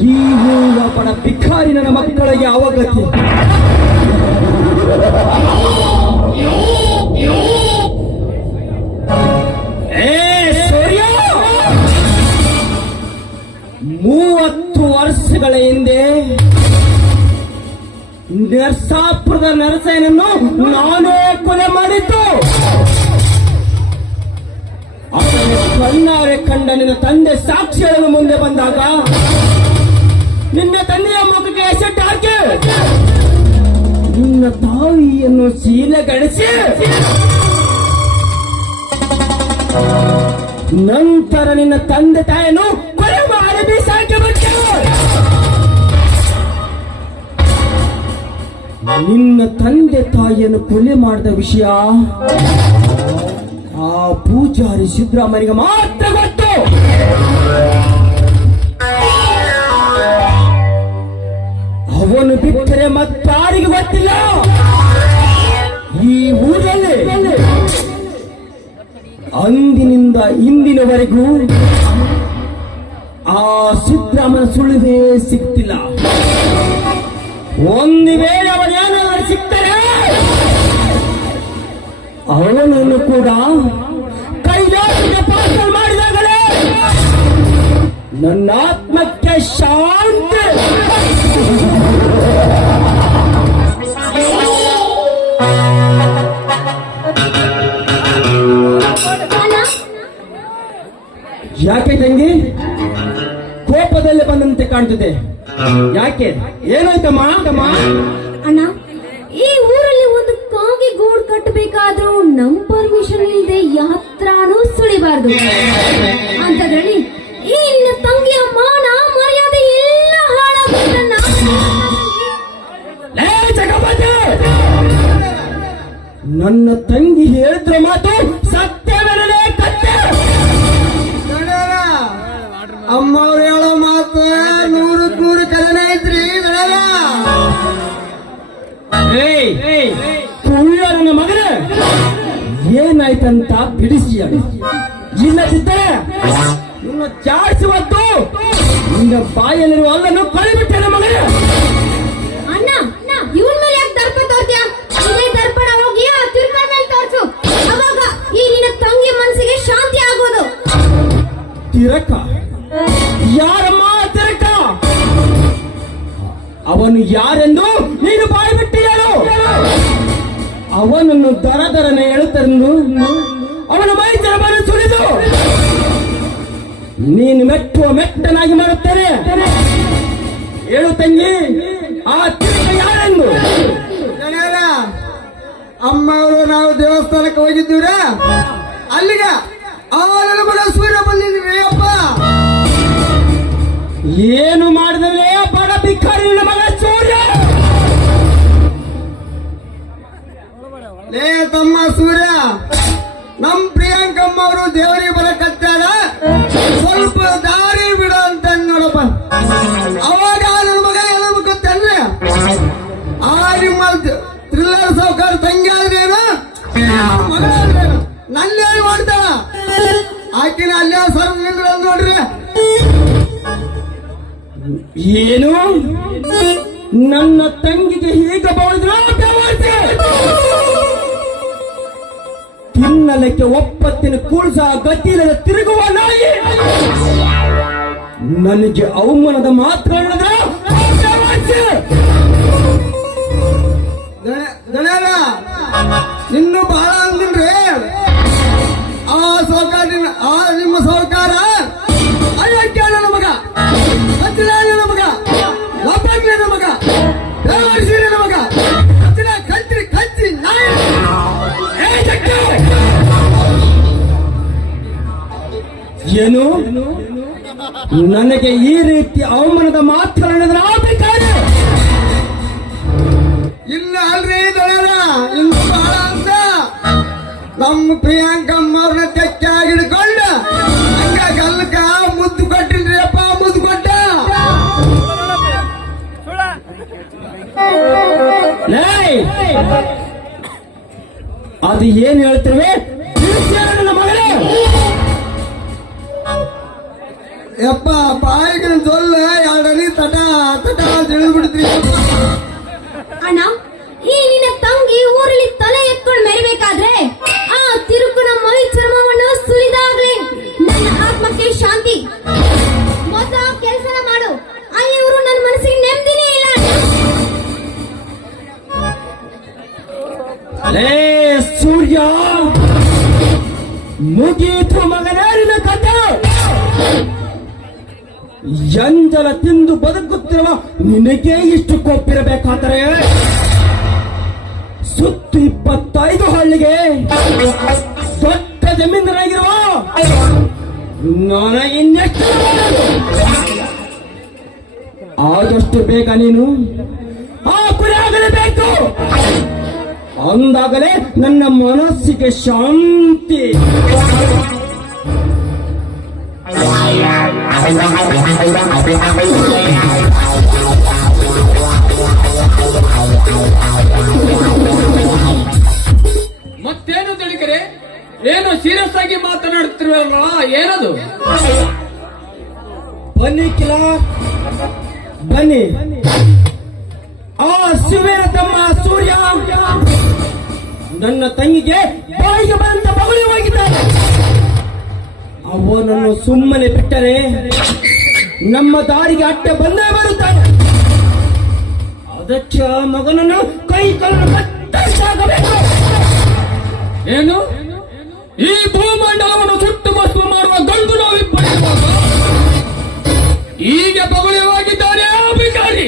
ಈ ಬಡ ಭಿಕಾರಿ ನನ್ನ ಮಕ್ಕಳಿಗೆ ಅವಗತಿ. ಮೂವತ್ತು ವರ್ಷಗಳ ಹಿಂದೆ ನರ್ಸಾಪುರದ ನರಸೇನನ್ನು ನಾನೇ ಕೊಲೆ ಮಾಡಿದ್ದು. ಕಣ್ಣಾರೆ ಕಂಡ ನಿನ್ನ ತಂದೆ ಸಾಕ್ಷಿಗಳನ್ನು ಮುಂದೆ ಬಂದಾಗ ನಿನ್ನ ತಂದೆಯ ಮುಖಕ್ಕೆ ಎಸೆಟ್ಟು ಹಾಕಿ. ನಿನ್ನ ತಾಯಿಯನ್ನು ಶೀಲಗಣಿಸಿ ನಂತರ ನಿನ್ನ ತಂದೆ ತಾಯಿಯನ್ನು ಕೊಲೆ ನಿನ್ನ ತಂದೆ ತಾಯಿಯನ್ನು ಕೊಲೆ ಮಾಡಿದ ವಿಷಯ ಆ ಪೂಜಾರಿ ಸಿದ್ದರಾಮಯ್ಯಗೆ ಮಾತ್ರ ಗೊತ್ತು. ಮತ್ತಾರಿಗೆ ಗೊತ್ತಿಲ್ಲ. ಈ ಊರಲ್ಲಿ ಅಂದಿನಿಂದ ಇಂದಿನವರೆಗೂ ಆ ಸಿದ್ದರಾಮನ ಸುಳಿದೇ ಸಿಗ್ತಿಲ್ಲ ಒಂದು ವೇಳೆ ಅವನೇನಾದರೂ ಸಿಗ್ತಾರೆ ಅವನನ್ನು ಕೂಡ ಕೈಲಾಸಿಗೆ ಪಾರ್ಸಲ್ ಮಾಡಿದಾಗಲೇ ನನ್ನ ಆತ್ಮಕ್ಕೆ ಶಾಂತಿ. ಯಾಕೆ ತಂಗಿ ಕೋಪದಲ್ಲಿ ಬಂದಂತೆ ಕಾಣ್ತಿದೆ. ಯಾಕೆ? ಏನಾಯ್ತಮ್ಮ? ತಮ್ಮ ಅಣ್ಣ ಈ ಊರಲ್ಲಿ ಒಂದು ಕಾಗೆ ಗೂಡ್ ಕಟ್ಟಬೇಕಾದ್ರೂ ನಮ್ ಪರ್ಮಿಷನ್ ಇಲ್ಲದೆ ಯಾತ್ರಾನು ಸುಳಿಬಾರ್ದು. ಅಂತದ್ರಲ್ಲಿ ಈ ನಿನ್ನ ತಂಗಿಯ ಮಾನ ಮರ್ಯಾದೆ ಎಲ್ಲ ಜಗಪತಿ ನನ್ನ ತಂಗಿ ಹೇಳಿದ್ರ ಮಾತು ಸತ್ಯವೆಲ್ಲೇ ಏನಾಯ್ತಂತ ಬಿಡಿಸಿ. ಇಲ್ಲದಿದ್ದರೆ ನಿನ್ನ ಚಾಡಿಸುವತ್ತು ನಿನ್ನ ಬಾಯಲ್ಲಿರುವ ಅಲ್ಲನ್ನು ಕಳಿಬಿಟ್ಟೆ ನಮಗೆ ಅಣ್ಣ ಇವನ್ ಮೇಲೆ ಯಾಕೆ ದರ್ಪ ತೋರ್ತೀಯ? ಇದೇ ದರ್ಪಣ ಹೋಗಿ ಆ ತಿರ್ಪಣ ಮೇಲೆ ತೋರ್ಸು. ಅವಾಗ ಈ ನಿನ್ನ ತಂಗಿ ಮನಸ್ಸಿಗೆ ಶಾಂತಿ ಆಗೋದು. ತಿರಕ. ಯಾರಮ್ಮ ತಿರಕ? ಅವನು ಯಾರೆಂದು ನೀನು ಬಾಯಿ ಬಿಟ್ಟು ಹೇಳು ಅವನನ್ನು ದರ ದರನೆ ಎಳುತ್ತಂದು ಅವನ ಮೈ ಜರಬನ್ನು ಸುರಿದು ನೀನು ಮೆಟ್ಟುವ ಮೆಟ್ಟನಾಗಿ ಮಾಡುತ್ತೇನೆ. ಹೇಳು ತಂಗಿ ಆ ತಿರುಗ ಯಾರೆಂದು? ಅಮ್ಮ ಅವರು ನಾವು ದೇವಸ್ಥಾನಕ್ಕೆ ಹೋಗಿದ್ದೀವ್ರ ಅಲ್ಲಿಗ ಅವನನ್ನು ಕೂಡ ಸೂರ್ಯ ಬಂದಿದ್ವಿ ಅಪ್ಪ. ಏನು ಮಾಡಿದ್ರೆ ಬಡ ದೇವರಿಗೆ ಬರಕತ್ತಾಳ ಸ್ವಲ್ಪ ದಾರಿ ಬಿಡ ಅಂತ ನೋಡಪ್ಪ. ಅವಾಗ ನನ್ನ ಮಗ ಎಲ್ಲ ಗೊತ್ತೇನ್ರಿ ಆ ನಿಮ್ಮ ಥ್ರಿಲ್ಲರ್ ಸಾವುಕಾರ ತಂಗಿ ಆದ್ರೇನು? ಮಗ ನನ್ನೇ ಮಾಡ್ತಾಳ. ಆಕಿನ ಅಲ್ಲೇ ಸರ್ ನೋಡ್ರಿ. ಏನು? ನನ್ನ ತಂಗಿಗೆ ಹೀಗೆ ಬಳಿದ್ರು ತಿನ್ನಲಕ್ಕೆ ಒಪ್ಪತ್ತಿನ ಕೂಳ್ಸ ಗತಿಯಿಲ್ಲದ ತಿರುಗುವ ನಾಯಿ. ನನಗೆ ಅವಮಾನದ ಮಾತ್ರ ಇನ್ನು ಬಹಳ ಅಂದಿನ್ರಿ. ಆ ಸಾವುಕಾರ ಆ ನಿಮ್ಮ ಸಾವುಕಾರ ಏನು? ನನಗೆ ಈ ರೀತಿ ಅವಮಾನದ ಮಾತ್ರ ಆಗಬೇಕಾದ್ರೆ? ಇಲ್ಲ ಅಲ್ರಿ ದೊಡ್ಡರ ಇನ್ನು ಬಹಳ ಅಂತ. ನಮ್ಮ ಪ್ರಿಯಾಂಕಮ್ಮ ಅವ್ರನ್ನ ತೆಕ್ಕಾಗಿಡ್ಕೊಂಡು ಹಂಗ ಗಲ್ಕ ಮುದ್ದು ಕೊಟ್ಟಿಲ್ರಿ ಅಪ್ಪ ಮುದ್ದು ಕೊಟ್ಟ. ಅದು ಏನ್ ಹೇಳ್ತಿರುವೆ ಯಪ್ಪ ಬಾಯಿಗೆ ಎಂಜಲ ತಿಂದು ಬದುಕುತ್ತಿರುವ ನಿನಗೆ ಇಷ್ಟು ಕೊಪ್ಪಿರಬೇಕಾದರೆ ಸುತ್ತು ಇಪ್ಪತ್ತೈದು ಹಳ್ಳಿಗೆ ದೊಡ್ಡ ಜಮೀನರಾಗಿರುವ ನಾನು ಇನ್ನೆಷ್ಟು ಆದಷ್ಟು ಬೇಗ ನೀನು ಆ ಕುರಿ ಆಗಲೇಬೇಕು. ಅಂದಾಗಲೇ ನನ್ನ ಮನಸ್ಸಿಗೆ ಶಾಂತಿ. ಮತ್ತೇನು ತಿಳಿಕರೆ? ಏನು ಸೀರಿಯಸ್ ಆಗಿ ಮಾತನಾಡುತ್ತಿರುವಲ್ಲ ಏನದು? ಬನ್ನಿ ಕಿಲ. ಬನ್ನಿ. ಆ ಶಿವನ ತಮ್ಮ ಸೂರ್ಯ. ನನ್ನ ತಂಗಿಗೆ ಬಾಯಿಗೆ ಬಂದ ಮಗಳು ಹೋಗಿದ್ದಾನೆ. ಅವನನ್ನು ಸುಮ್ಮನೆ ಬಿಟ್ಟರೆ ನಮ್ಮ ದಾರಿಗೆ ಅಟ್ಟೆ ಬಂದೇ ಬರುತ್ತಾನೆ. ಅದಕ್ಕೆ ಆ ಮಗನನ್ನು ಕೈ ಕಲ್ಲು ಏನು? ಈ ಭೂಮಂಡಲವನ್ನು ಸುಟ್ಟು ಭಸ್ಮ ಮಾಡುವ ಗಂಡು ನಾವಿಬ್ಬರಿರುವಾಗ ಈಗ ಬಗುಳಿವಾಗಿದ್ದಾನೆ ಆ ಬಿಕಾರಿ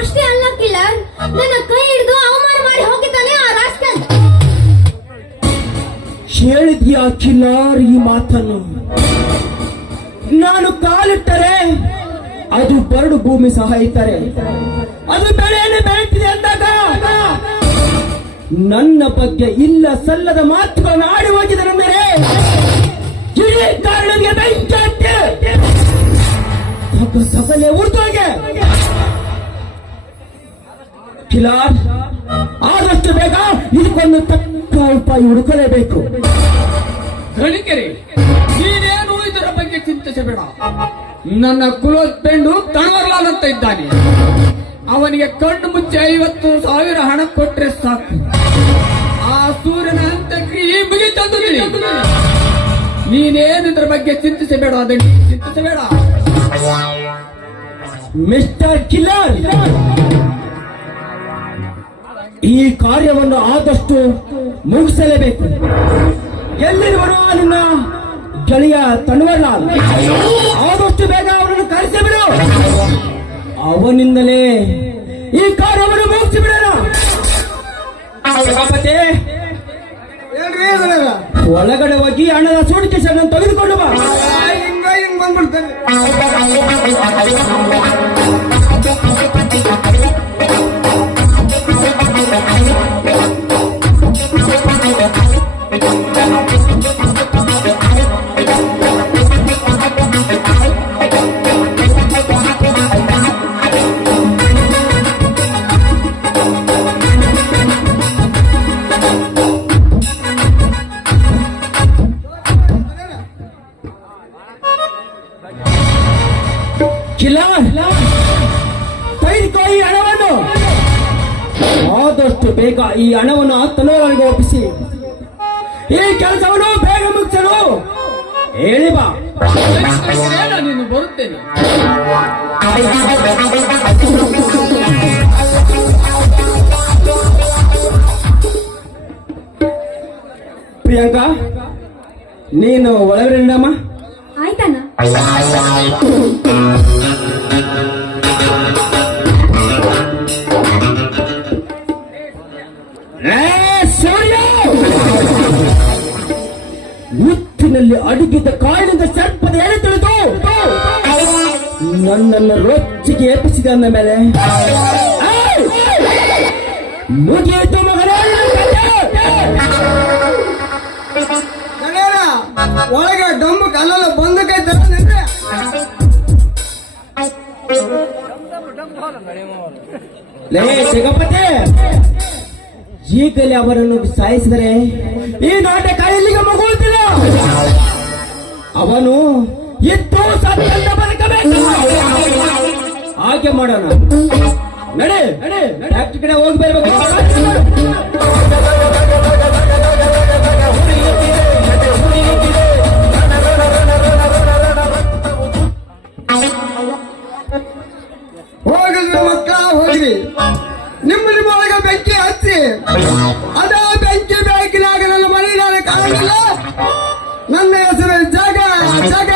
ಅಷ್ಟೇ ಅಲ್ಲ ಕಿಲ್ಲರ್ ನನ್ನ ಹೇಳಿದ್ಯಾ ಚಿಲ್ಲಾರ್ ಈ ಮಾತನ್ನು? ನಾನು ಕಾಲಿಟ್ಟರೆ ಅದು ಬರಡು ಭೂಮಿ ಸಹ ಇದ್ದರೆ ಅದು ಬೆಳೆಯನ್ನು ಬೆಳೆಯುತ್ತಿದೆ ಅಂದಾಗ ನನ್ನ ಬಗ್ಗೆ ಇಲ್ಲ ಸಲ್ಲದ ಮಾತುಗಳನ್ನು ಆಡಿ ಹೋಗಿದರೆಂದರೆ ಇಡೀ ತಗ ತಗಲೇ ಉರ್ದೋಗೆ ಕಿಲಾರ್, ಆದಷ್ಟು ಬೇಗ ಇದಕ್ಕೊಂದು ತಕ್ಕ ಉಪಾಯ ಹುಡುಕಲೇಬೇಕು. ಗಣಿಕೆರೆ ನೀನೇನು ಇದರ ಬಗ್ಗೆ ಚಿಂತಿಸಬೇಡ. ನನ್ನ ಕ್ಲೋಸ್ ಫ್ರೆಂಡು ತಣವರ್ಲಾಲ್ ಅಂತ ಇದ್ದಾನೆ. ಅವನಿಗೆ ಕಣ್ಣು ಮುಚ್ಚಿ ಐವತ್ತು ಸಾವಿರ ಹಣ ಕೊಟ್ರೆ ಸಾಕು. ಆ ಸೂರ್ಯನ ಅಂತ್ಯಕ್ರಿಯೆ ಮುಗಿತಂದು ನೀನೇನು ಇದರ ಬಗ್ಗೆ ಚಿಂತಿಸಬೇಡ ಅದನ್ನು ಚಿಂತಿಸಬೇಡ. ಮಿಸ್ಟರ್ ಕಿಲ್ಲರ್ ಈ ಕಾರ್ಯವನ್ನು ಆದಷ್ಟು ಮುಗಿಸಲೇಬೇಕು. ಎಲ್ಲಿರುವ ನಿನ್ನ ಗೆಳೆಯ ತನ್ವಲ್ಲ ಆದಷ್ಟು ಬೇಗ ಅವನನ್ನು ಕರೆಸಿ ಬಿಡು ಅವನಿಂದಲೇ ಈ ಕಾರ್ಯವನ್ನು ಮುಗಿಸಿ ಬಿಡೋಣ ಒಳಗಡೆ ಹೋಗಿ ಹಣದ ಸೂಡಿಕೆ ತೆಗೆದುಕೊಂಡು ಬಾ. ಹಿಂಗ ಹಿಂಗ್ ಬಂದ್ಬಿಡ್ತಾರೆ ಕಿಲ ತೆಗೆದುಕೋ ಈ ಹಣವನ್ನು ಆದಷ್ಟು ಬೇಗ ಈ ಹಣವನ್ನು ತಲವಾರಿಗೆ ಒಪ್ಪಿಸಿ. ಈ ಕೆಲಸವನ್ನು ಬೇಗ ಮುಗಿಸಲು ಹೇಳಿ ಬಾ. ನಾನು ಬರುತ್ತೇನೆ ಪ್ರಿಯಾಂಕಾ, ನೀನು ಒಳಗಡೆ ನಿಲ್ಲಮ್ಮ ಹುಟ್ಟಿನಲ್ಲಿ ಅಡಗಿದ್ದ ಕಾಳಿನಿಂದ ಸರ್ಪದ ಎಳೆ ತಿಳಿದು ನನ್ನನ್ನು ರೊಚ್ಚಿಗೆ ಎಪ್ಪಿಸಿದೆ ಅಂದ ಮೇಲೆ! ಮುಗಿಯಿತು ಮಗನೇ. ಒಳಗೆ ಡಮ್ಮು ಕಲ್ಲ ಬಂದು ಕೈ ತಗೊಂಡ್ರೆ ಲೇ ಜಗಪತಿ ಈಗಲೇ ಅವರನ್ನು ಸಾಯಿಸಿದರೆ ಈ ನಾಟಕ ಇಲ್ಲಿಗೆ ಮಗುಳ್ತಿಲ್ಲ ಅವನು ಇದ್ದು ಸತ್ಯಂತ ಬದುಕಬೇಕು ಹಾಗೆ ಮಾಡೋಣ. ನಡೆ ನಡೆ ಡಾಕ್ಟರ್ ಕಡೆ ಹೋಗಿ ಬರಬೇಕು ಬೆಂಕಿ ಹಚ್ಚಿ. ಅದ ಬೆಂಕಿ ಬೆಳಕಿನಾಗ ನನ್ನ ಮನೆ ನಾನು ಕಾಣಲಿಲ್ಲ. ನನ್ನ ಹೆಸರು ಜಗ ಜಗ